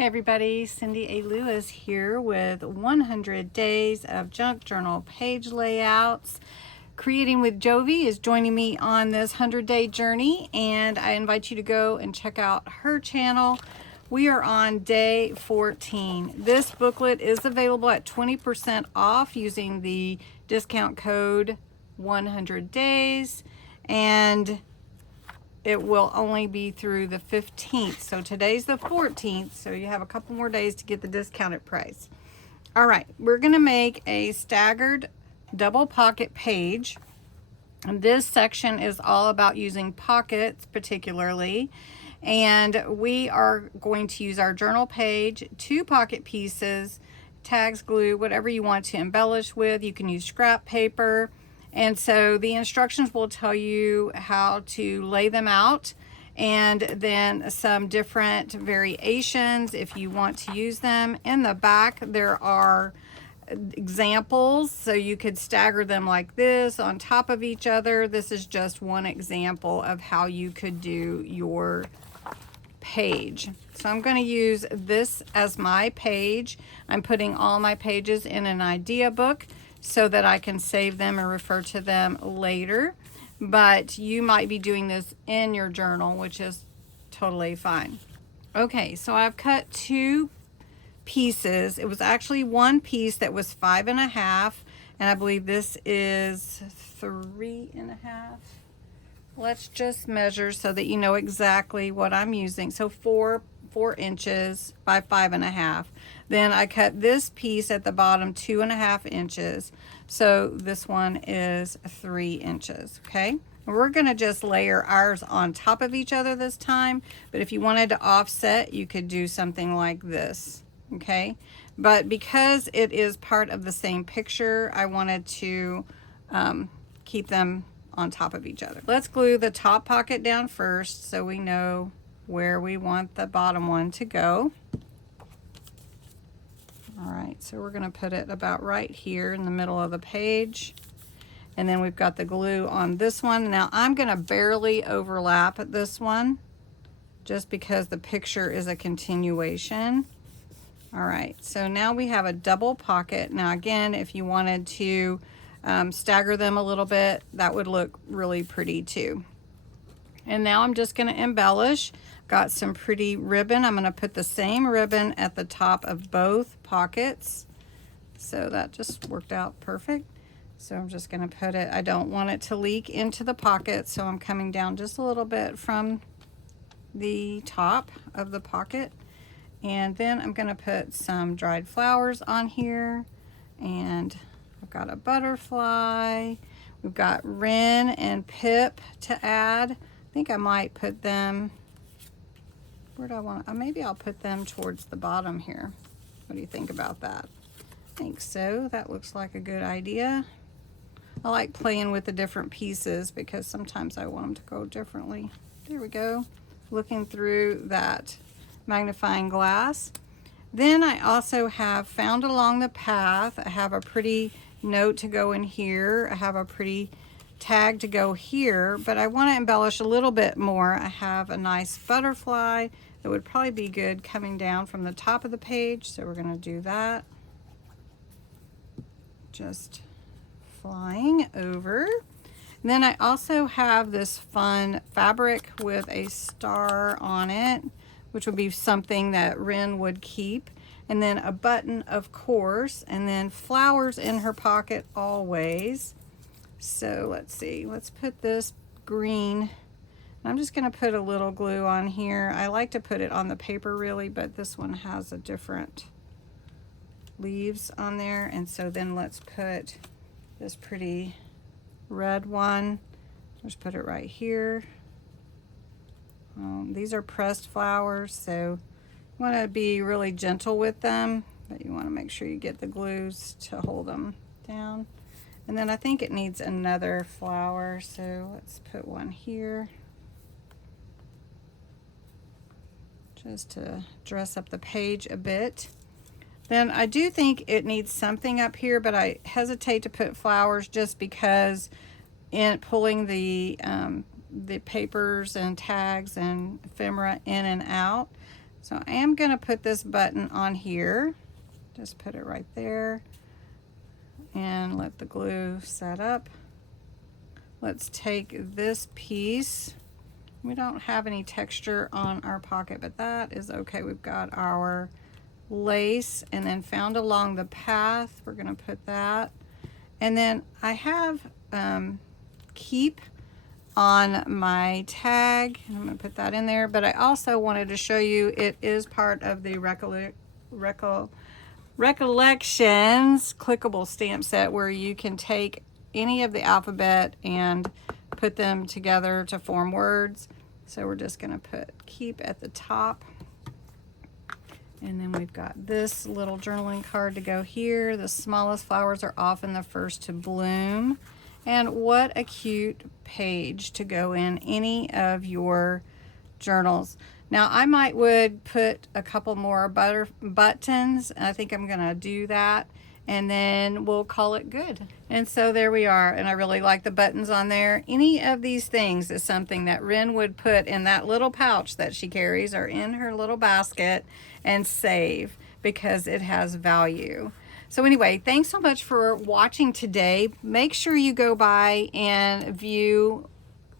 Hey everybody, Cindy A. Lewis here with 100 Days of Junk Journal Page Layouts. Creating with Jovi is joining me on this 100-day journey, and I invite you to go and check out her channel. We are on day 14. This booklet is available at 20% off using the discount code 100 days, and it will only be through the 15th. So today's the 14th, so you have a couple more days to get the discounted price. All right, we're gonna make a staggered double pocket page. And this section is all about using pockets particularly. And we are going to use our journal page, 2 pocket pieces, tags, glue, whatever you want to embellish with. You can use scrap paper. And so the instructions will tell you how to lay them out, and then some different variations if you want to use them. In the back there are examples, so you could stagger them like this on top of each other. This is just one example of how you could do your page. So I'm going to use this as my page. I'm putting all my pages in an idea book so that I can save them and refer to them later. But you might be doing this in your journal, which is totally fine. Okay, so I've cut 2 pieces. It was actually one piece that was 5.5, and I believe this is 3.5. Let's just measure so that you know exactly what I'm using. So 4 inches by 5.5. Then I cut this piece at the bottom 2.5 inches. So this one is 3 inches, okay? And we're gonna just layer ours on top of each other this time, but if you wanted to offset, you could do something like this, okay? But because it is part of the same picture, I wanted to keep them on top of each other. Let's glue the top pocket down first so we know where we want the bottom one to go. All right, so we're going to put it about right here in the middle of the page. And then we've got the glue on this one. Now I'm going to barely overlap this one just because the picture is a continuation. All right, so now we have a double pocket. Now again, if you wanted to stagger them a little bit, that would look really pretty too. And now I'm just going to embellish. Got some pretty ribbon. I'm going to put the same ribbon at the top of both pockets. So that just worked out perfect. So I'm just going to put it, I don't want it to leak into the pocket, so I'm coming down just a little bit from the top of the pocket. And then I'm going to put some dried flowers on here. And I've got a butterfly. We've got Wren and Pip to add. I think I might put them, where do I want, maybe I'll put them towards the bottom here. What do you think about that? I think so. That looks like a good idea. I like playing with the different pieces because sometimes I want them to go differently. There we go. Looking through that magnifying glass. Then I also have found along the path, I have a pretty note to go in here. I have a pretty tag to go here, but I want to embellish a little bit more. I have a nice butterfly that would probably be good coming down from the top of the page, so we're going to do that. Just flying over. And then I also have this fun fabric with a star on it, which would be something that Wren would keep. And then a button, of course, and then flowers in her pocket always. So let's see, let's put this green. I'm just going to put a little glue on here. I like to put it on the paper really, but this one has a different leaves on there. And so then let's put this pretty red one. Let's put it right here. These are pressed flowers, so you want to be really gentle with them, but you want to make sure you get the glues to hold them down. And then I think it needs another flower, so let's put one here just to dress up the page a bit. Then I do think it needs something up here, but I hesitate to put flowers just because in pulling the papers and tags and ephemera in and out, So I am going to put this button on here. Just put it right there and let the glue set up. Let's take this piece. We don't have any texture on our pocket, but that is okay. We've got our lace, and then found along the path, we're going to put that. And then I have keep on my tag. I'm going to put that in there, but I also wanted to show you it is part of the Recollections clickable stamp set, where you can take any of the alphabet and put them together to form words. So we're just going to put keep at the top. And then we've got this little journaling card to go here. The smallest flowers are often the first to bloom. And what a cute page to go in any of your journals. Now I would put a couple more buttons. I think I'm gonna do that, and then we'll call it good. And so there we are, and I really like the buttons on there. Any of these things is something that Ren would put in that little pouch that she carries or in her little basket and save, because it has value. So anyway, thanks so much for watching today. Make sure you go by and view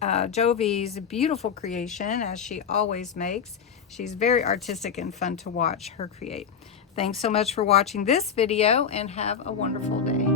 Jovi's beautiful creation, as she always makes. She's very artistic and fun to watch her create. Thanks so much for watching this video, and have a wonderful day.